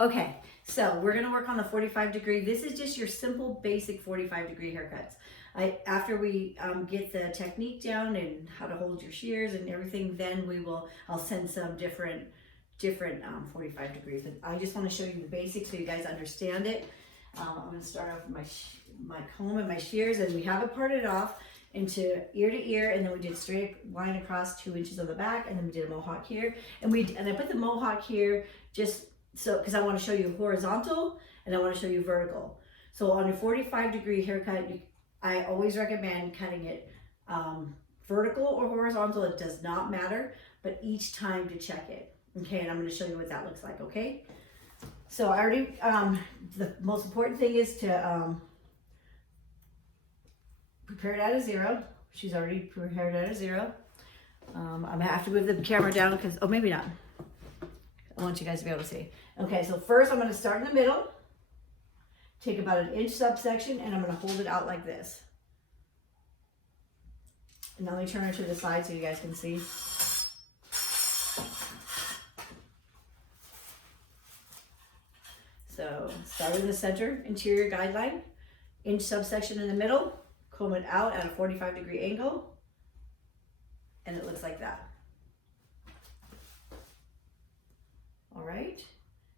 Okay, so we're gonna work on the 45-degree. This is just your simple, basic 45-degree haircuts. After we get the technique down and how to hold your shears and everything, then I'll send some different 45 degrees. And I just want to show you the basics so you guys understand it. I'm gonna start off with my comb and my shears, and we have it parted off into ear to ear, and then we did straight line across 2 inches on the back, and then we did a mohawk here, and I put the mohawk here just so because I want to show you horizontal and I want to show you vertical. So on your 45-degree haircut, I always recommend cutting it vertical or horizontal. It does not matter, but each time to check it. Okay, and I'm going to show you what that looks like. Okay, so I already the most important thing is to prepare it at a 0. She's already prepared at a 0. I'm gonna have to move the camera down because, oh, maybe not. I want you guys to be able to see. Okay, so first I'm gonna start in the middle, take about an inch subsection, and I'm gonna hold it out like this. And now let me turn her to the side so you guys can see. So start in the center, interior guideline, inch subsection in the middle, comb it out at a 45-degree angle, and it looks like that. All right,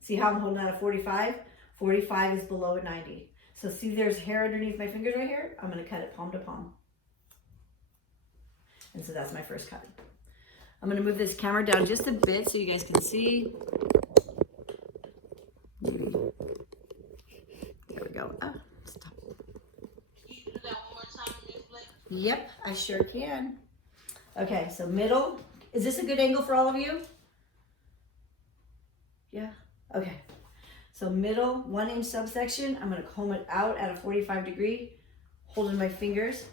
see how I'm holding out a 45? 45 is below a 90. So see there's hair underneath my fingers right here? I'm gonna cut it palm to palm. And so that's my first cut. I'm gonna move this camera down just a bit so you guys can see. There we go. Ah, stop. Can you do that one more time, Miss Blake? Yep, I sure can. Okay, so middle. Is this a good angle for all of you? Yeah, okay. So middle, 1 inch subsection. I'm gonna comb it out at a 45-degree, holding my fingers.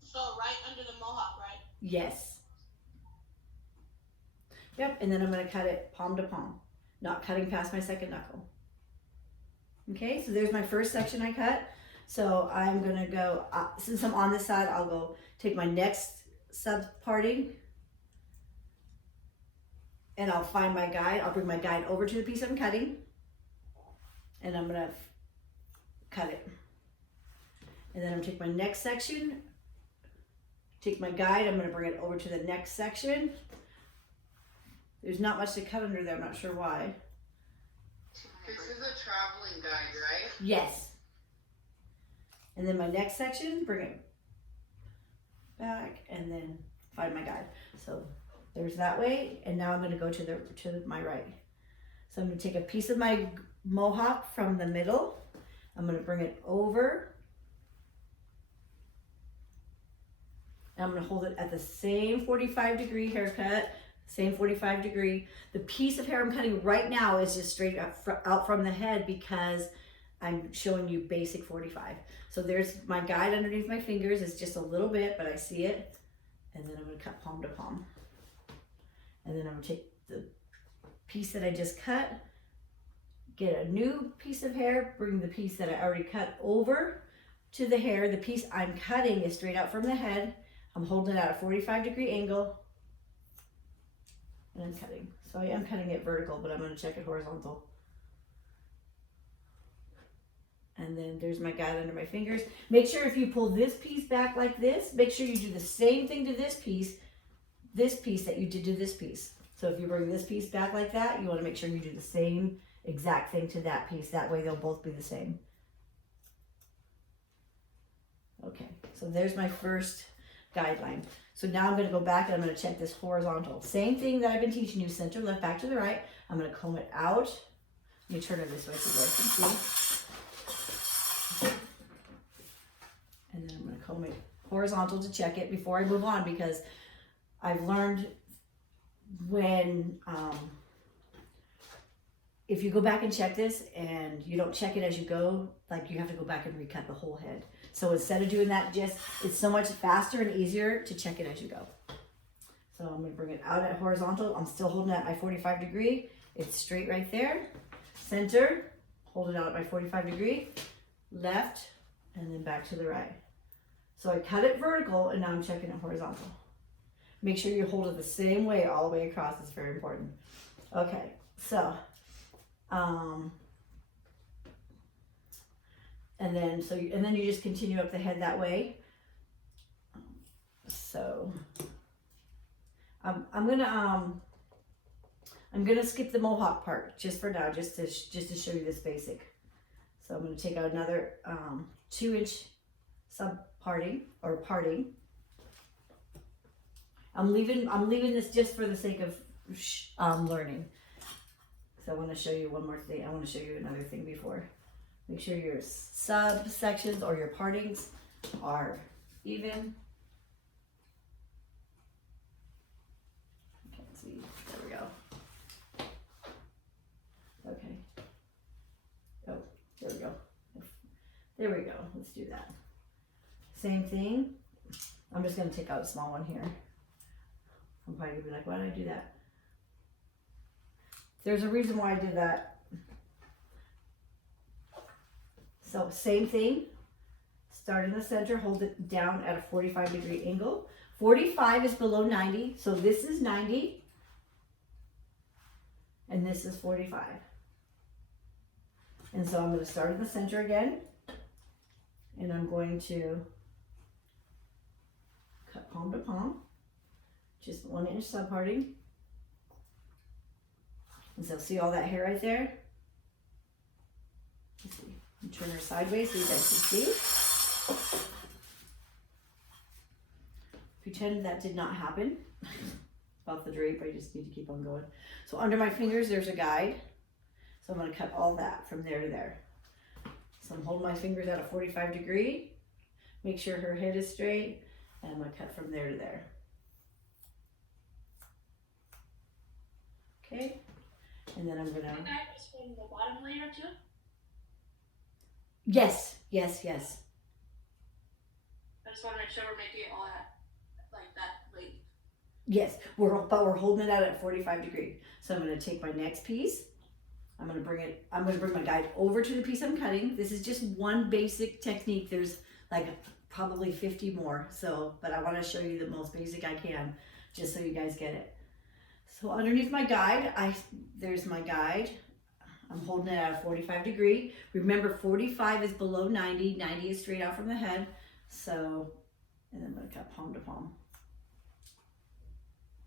So right under the mohawk, right? Yes. Yep, and then I'm gonna cut it palm to palm, not cutting past my second knuckle. Okay, so there's my first section I cut. So I'm gonna go, since I'm on this side, I'll go take my next sub parting, and I'll find my guide. I'll bring my guide over to the piece I'm cutting, and I'm gonna cut it. And then I'm gonna take my next section, take my guide, I'm gonna bring it over to the next section. There's not much to cut under there, I'm not sure why. This is a traveling guide, right? Yes. And then my next section, bring it back, and then find my guide. So there's that way, and now I'm going to go to my right. So I'm going to take a piece of my mohawk from the middle. I'm going to bring it over. And I'm going to hold it at the same 45-degree haircut, same 45-degree. The piece of hair I'm cutting right now is just straight out from the head because I'm showing you basic 45. So there's my guide underneath my fingers. It's just a little bit, but I see it. And then I'm going to cut palm to palm. And then I'm going to take the piece that I just cut, get a new piece of hair, bring the piece that I already cut over to the hair. The piece I'm cutting is straight out from the head. I'm holding it at a 45-degree angle, and I'm cutting. So I am cutting it vertical, but I'm going to check it horizontal. And then there's my guide under my fingers. Make sure if you pull this piece back like this, make sure you do the same thing to this piece that you did to this piece. So if you bring this piece back like that, you want to make sure you do the same exact thing to that piece. That way they'll both be the same. Okay, so there's my first guideline. So now I'm going to go back and I'm going to check this horizontal. Same thing that I've been teaching you, center, left, back to the right. I'm going to comb it out. Let me turn it this way so you guys can see. And then I'm going to comb it horizontal to check it before I move on, because I've learned when if you go back and check this and you don't check it as you go, like you have to go back and recut the whole head. So instead of doing that, it's so much faster and easier to check it as you go. So I'm going to bring it out at horizontal. I'm still holding it at my 45-degree. It's straight right there. Center, hold it out at my 45-degree. Left, and then back to the right. So I cut it vertical, and now I'm checking it horizontal. Make sure you hold it the same way all the way across. It's very important. Okay, so And then and then you just continue up the head that way. So I'm gonna skip the mohawk part just for now, just to show you this basic. So I'm gonna take out another 2-inch sub parting. I'm leaving this just for the sake of learning. So I want to show you one more thing. I want to show you another thing before. Make sure your subsections or your partings are even. Can't see. There we go. Okay. Oh, there we go. There we go. Let's do that. Same thing. I'm just going to take out a small one here. I'm probably going to be like, why did I do that? There's a reason why I did that. So same thing. Start in the center, hold it down at a 45-degree angle. 45 is below 90, so this is 90. And this is 45. And so I'm going to start in the center again. And I'm going to cut palm to palm. Just 1-inch subparting. And so see all that hair right there? Let's see. And turn her sideways so you guys can see. Pretend that did not happen. About the drape, I just need to keep on going. So under my fingers, there's a guide. So I'm going to cut all that from there to there. So I'm holding my fingers at a 45-degree. Make sure her head is straight. And I'm going to cut from there to there. Okay. And then I'm going to... Can I just from the bottom layer too? Yes. I just want to make sure we're making it all at like that length. Yes, but we're holding it out at 45 degrees. So I'm going to take my next piece. I'm going to bring my guide over to the piece I'm cutting. This is just one basic technique. There's like probably 50 more. So, but I want to show you the most basic I can, just so you guys get it. So underneath my guide, there's my guide. I'm holding it at a 45 degree. Remember, 45 is below 90. 90 is straight out from the head. So, and then I'm going to cut palm to palm.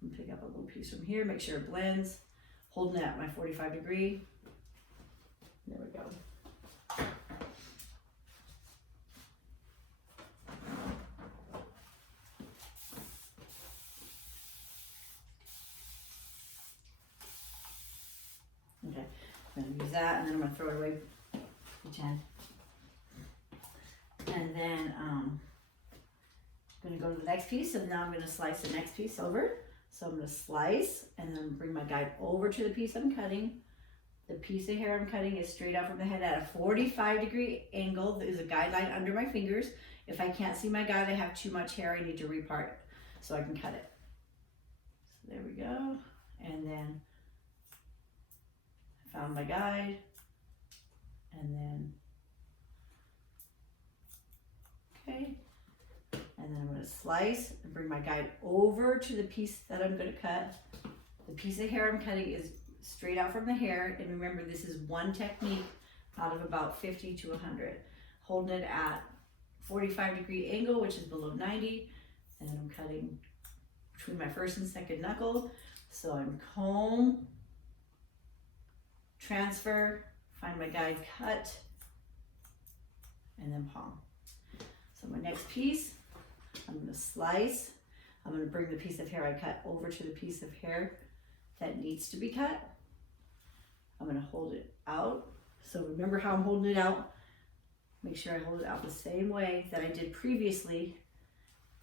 And pick up a little piece from here, make sure it blends. Holding it at my 45 degree. There we go. Okay, I'm going to use that and then I'm going to throw it away. Pretend. And then I'm going to go to the next piece, and now I'm going to slice the next piece over. So I'm going to slice and then bring my guide over to the piece I'm cutting. The piece of hair I'm cutting is straight out from the head at a 45-degree angle. There's a guideline under my fingers. If I can't see my guide, I have too much hair, I need to repart it so I can cut it. So there we go. And then I found my guide. And then, okay. And then I'm going to slice and bring my guide over to the piece that I'm going to cut. The piece of hair I'm cutting is straight out from the hair. And remember, this is one technique out of about 50 to 100. Holding it at 45-degree angle, which is below 90. And then I'm cutting between my first and second knuckle. So I'm comb, transfer, find my guide, cut, and then palm. So my next piece, I'm going to slice. I'm going to bring the piece of hair I cut over to the piece of hair that needs to be cut. I'm going to hold it out. So remember how I'm holding it out. Make sure I hold it out the same way that I did previously.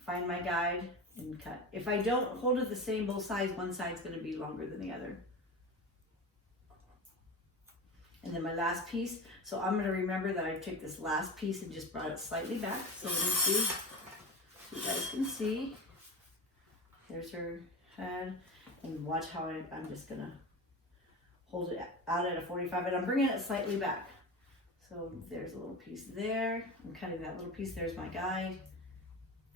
Find my guide and cut. If I don't hold it the same both sides, one side's going to be longer than the other. And then my last piece. So I'm going to remember that I took this last piece and just brought it slightly back. So let me see. So you guys can see. There's her head. And watch how I'm just going to hold it out at a 45. And I'm bringing it slightly back. So there's a little piece there. I'm cutting that little piece. There's my guide.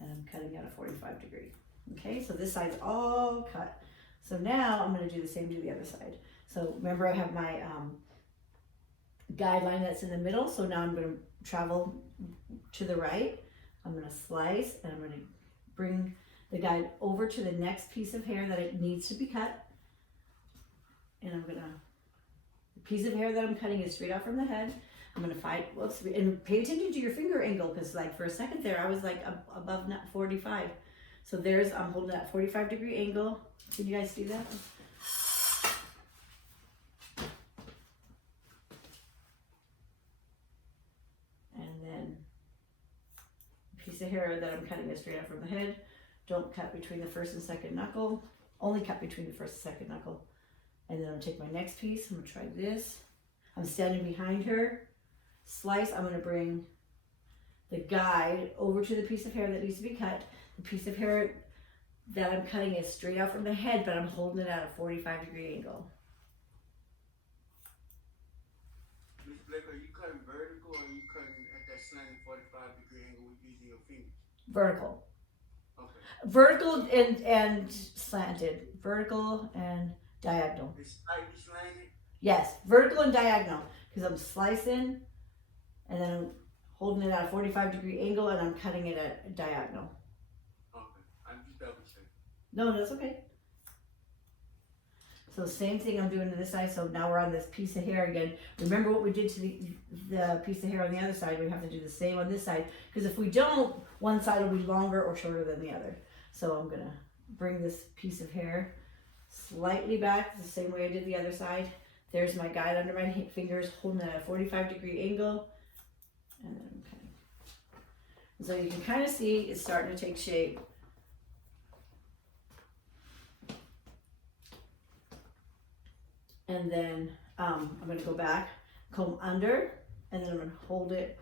And I'm cutting at a 45 degree. Okay, so this side's all cut. So now I'm going to do the same to the other side. So remember I have my guideline that's in the middle. So now I'm going to travel to the right. I'm going to slice and I'm going to bring the guide over to the next piece of hair that it needs to be cut. And I'm going to, the piece of hair that I'm cutting is straight out from the head. I'm going to find, whoops, and pay attention to your finger angle, because like for a second there, I was like above 45. So there's, I'm holding that 45-degree angle. Can you guys see that? And then a piece of hair that I'm cutting is straight out from the head. Don't cut between the first and second knuckle. Only cut between the first and second knuckle. And then I'll take my next piece. I'm gonna try this. I'm standing behind her. Slice. I'm gonna bring the guide over to the piece of hair that needs to be cut. The piece of hair that I'm cutting is straight out from the head, but I'm holding it at a 45-degree angle. Ms. Blake, are you cutting vertical or are you cutting at that slanted 45-degree angle with using your fingers? Vertical. Okay. Vertical and slanted. Vertical and diagonal. It's slightly slanted? Yes, vertical and diagonal. Because I'm slicing and then I'm holding it at a 45-degree angle and I'm cutting it at diagonal. Okay. I'm just double checking. No, that's okay. So same thing I'm doing to this side. So now we're on this piece of hair again. Remember what we did to the piece of hair on the other side. We have to do the same on this side. Because if we don't, one side will be longer or shorter than the other. So I'm going to bring this piece of hair slightly back the same way I did the other side. There's my guide under my fingers, holding it at a 45-degree angle. And then I'm cutting. And so you can kind of see it's starting to take shape. And then I'm going to go back, comb under, and then I'm going to hold it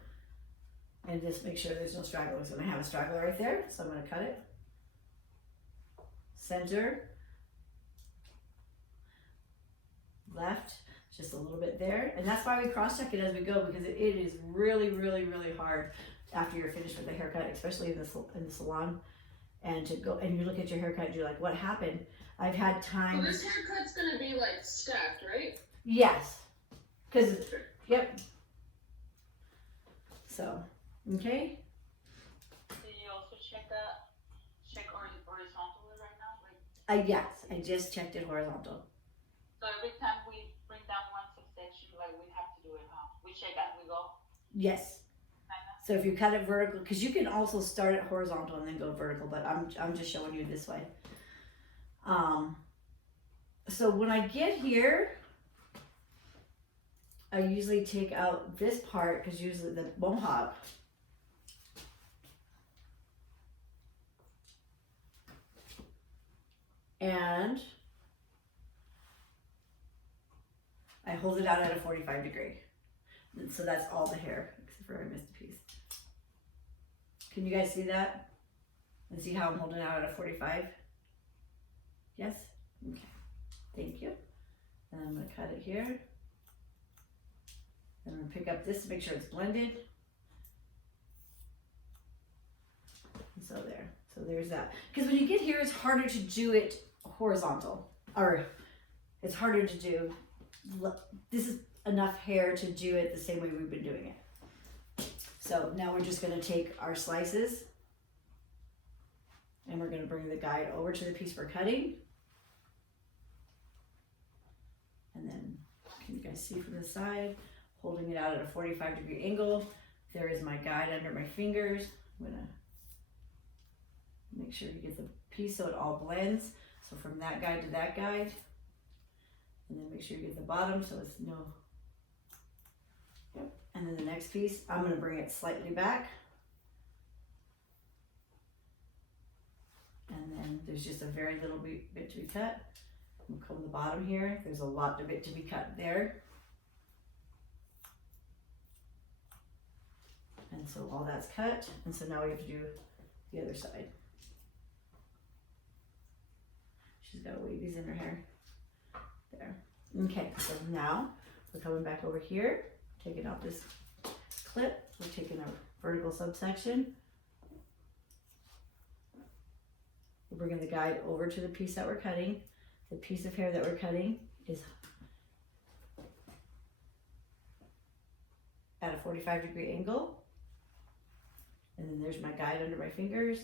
and just make sure there's no stragglers. And I have a straggler right there, so I'm going to cut it. Center, left, just a little bit there. And that's why we cross-check it as we go, because it is really, really, really hard after you're finished with the haircut, especially in the salon. And to go and you look at your haircut and you're like, what happened? I've had time. Well, this haircut's gonna be like stacked, right? Yes. Because, yep. So, okay. Did you also check horizontally right now? Like, Yes, I just checked it horizontal. so every time we bring down one section, like we have to do it, huh? We check as we go. Yes. So if you cut it vertical, because you can also start it horizontal and then go vertical, but I'm just showing you this way. So when I get here, I usually take out this part, because usually the mohawk and I hold it out at a 45-degree. So that's all the hair, except for I missed a piece. Can you guys see that? And see how I'm holding it out at a 45? Yes? Okay. Thank you. And I'm going to cut it here. And I'm going to pick up this to make sure it's blended. And so there. So there's that. Because when you get here, it's harder to do it horizontal. Or it's harder to do. This is enough hair to do it the same way we've been doing it. So now we're just going to take our slices and we're going to bring the guide over to the piece we're cutting. And then, can you guys see from the side, holding it out at a 45-degree angle. There is my guide under my fingers. I'm going to make sure you get the piece so it all blends. So from that guide to that guide. And then make sure you get the bottom so it's no. Yep. And then the next piece, I'm going to bring it slightly back. And then there's just a very little bit to be cut. We'll comb the bottom here. There's a lot of it to be cut there. And so all that's cut. And so now we have to do the other side. She's got wavy in her hair. There. Okay, so now we're coming back over here, taking out this clip. We're taking our vertical subsection. We're bringing the guide over to the piece that we're cutting. The piece of hair that we're cutting is at a 45-degree angle. And then there's my guide under my fingers.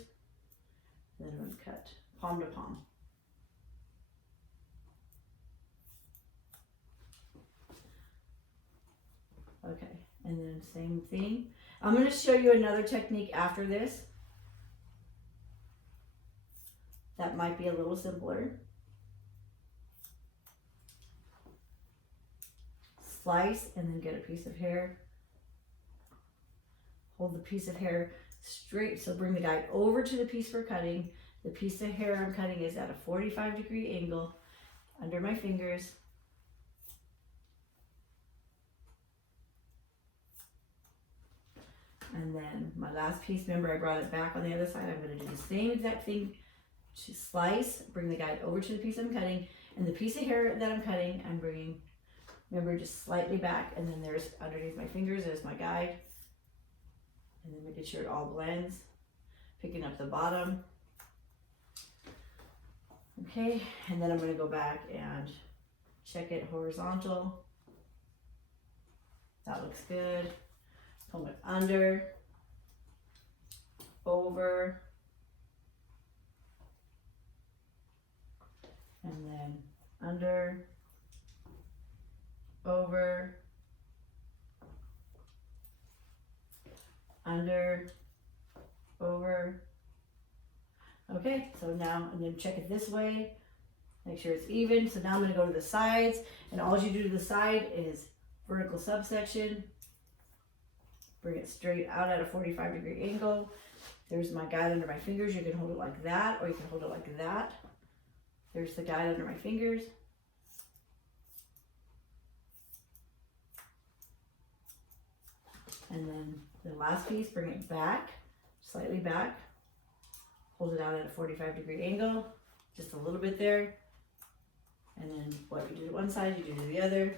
And then I'm going to cut palm to palm. Okay, and then same thing. I'm going to show you another technique after this. That might be a little simpler. Slice and then get a piece of hair. Hold the piece of hair straight, so bring the guide over to the piece we're cutting. The piece of hair I'm cutting is at a 45-degree angle under my fingers. And then my last piece, remember I brought it back on the other side. I'm going to do the same exact thing. To slice, bring the guide over to the piece I'm cutting, and the piece of hair that I'm cutting, I'm bringing, remember, just slightly back, and then there's underneath my fingers, there's my guide. And then making sure it all blends. Picking up the bottom. Okay, and then I'm going to go back and check it horizontal. That looks good. Pull it under, over, and then under, over, under, over. Okay, so now I'm going to check it this way, make sure it's even. So now I'm going to go to the sides, and all you do to the side is vertical subsection. Bring it straight out at a 45-degree angle. There's my guide under my fingers. You can hold it like that, or you can hold it like that. There's the guide under my fingers. And then the last piece, bring it back, slightly back. Hold it out at a 45-degree angle, just a little bit there. And then what you do to one side, you do to the other.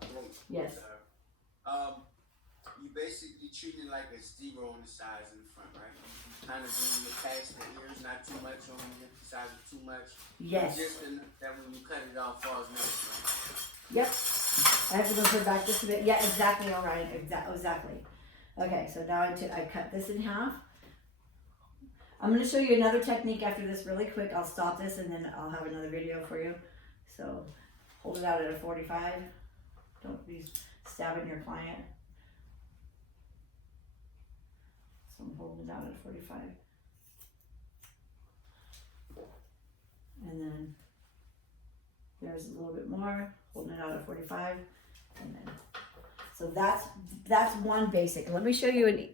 Blake. Yes. You basically treat it like a zero on the sides and the front, right? You kind of bring it past the ears, not too much on the sides, too much. Yes. Just enough that when you cut it off, falls nice, right? Yep. I have to go put it back just a bit. Yeah, exactly, Orion. Exactly. Okay, so now I cut this in half. I'm going to show you another technique after this really quick. I'll stop this and then I'll have another video for you. So hold it out at a 45. Don't be stabbing your client. So I'm holding it out at a 45. And then there's a little bit more, holding it out at 45. And then, so that's one basic. Let me show you